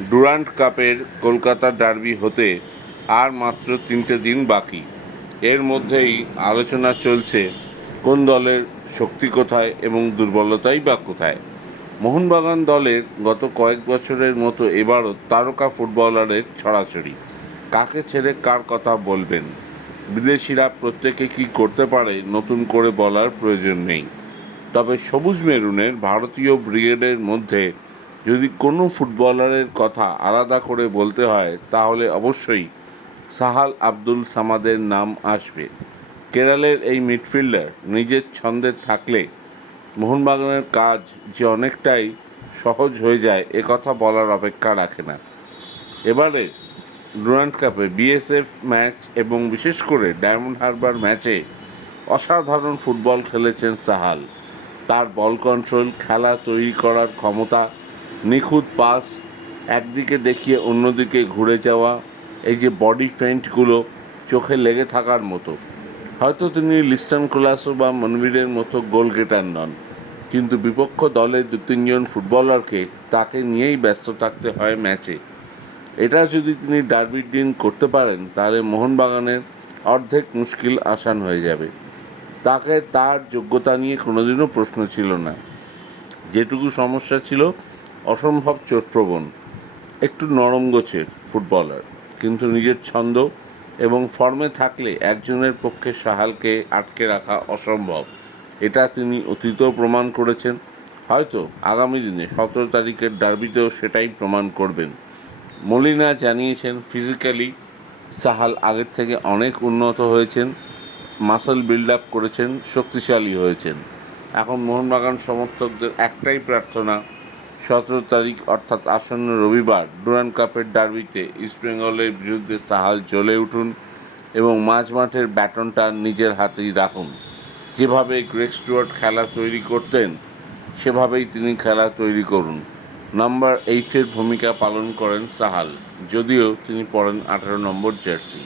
Durand কাপের Kolkata derby হতে আর মাত্র 3টে দিন বাকি। এর মধ্যেই আলোচনা চলছে কোন দলের শক্তি কোথায় এবং দুর্বলতাই বা কোথায়। মোহনবাগান দলের গত কয়েক বছরের মতো এবারও তারকা ফুটবলারের ছড়াছড়ি। কাকে ছেড়ে কার কথা বলবেন? বিদেশিরা প্রত্যেকে কী করতে পারে নতুন করে বলার প্রয়োজন নেই। তবে সবুজ মেরুনের ভারতীয় ব্রিগেডের মধ্যে যদি কোনো ফুটবলারের কথা আলাদা করে বলতে হয় তাহলে অবশ্যই সাহাল আব্দুল সামাদের নাম আসবে। কেরলের এই মিডফিল্ডার নিজের ছন্দে থাকলে মোহনবাগানের কাজ যে অনেকটাই সহজ হয়ে যায় কথা বলার অপেক্ষা রাখে না। এবারে ডুরান্ড কাপে বিএসএফ ম্যাচ এবং বিশেষ করে ডায়মন্ড হারবার ম্যাচে অসাধারণ ফুটবল খেলেছেন সাহাল। তার বল কন্ট্রোল, খেলা তৈরি করার ক্ষমতা, নিখুঁত পাস, একদিকে দেখিয়ে অন্যদিকে ঘুরে যাওয়া, এই যে বডি ফেন্টগুলো চোখে লেগে থাকার মতো। হয়তো তিনি লিস্টন কোলাসো বা মনবীরের মতো গোল গেটার নন, কিন্তু বিপক্ষ দলের 2-3জন ফুটবলারকে তাকে নিয়েই ব্যস্ত থাকতে হয় ম্যাচে। এটা যদি তিনি ডার্বির দিন করতে পারেন তাহলে মোহনবাগানের অর্ধেক মুশকিল আসান হয়ে যাবে। তাকে তার যোগ্যতা নিয়ে কোনোদিনও প্রশ্ন ছিল না। যেটুকু সমস্যা ছিল অসম্ভব চোটপ্রবণ, একটু নরম গোছের ফুটবলার, কিন্তু নিজের ছন্দ এবং ফর্মে থাকলে একজনের পক্ষে সাহালকে আটকে রাখা অসম্ভব। এটা তিনি অতীতেও প্রমাণ করেছেন, হয়তো আগামী দিনে 17 তারিখের ডার্বিতেও সেটাই প্রমাণ করবেন। মলিনা জানিয়েছেন ফিজিক্যালি সাহাল আগের থেকে অনেক উন্নত হয়েছেন, মাসল বিল্ড আপ করেছেন, শক্তিশালী হয়েছেন। এখন মোহনবাগান সমর্থকদের একটাই প্রার্থনা, 17 তারিখ অর্থাৎ আসন্ন রবিবার ডুরান্ড কাপের ডার্বিতে ইস্টবেঙ্গলের বিরুদ্ধে সাহাল জ্বলে উঠুন এবং মাঝমাঠের ব্যাটনটা নিজের হাতেই রাখুন। যেভাবে গ্রেগ স্টুয়ার্ট খেলা তৈরি করতেন সেভাবেই তিনি খেলা তৈরি করুন। নাম্বার 8-এর ভূমিকা পালন করেন সাহাল, যদিও তিনি পরেন 18 নম্বর জার্সি।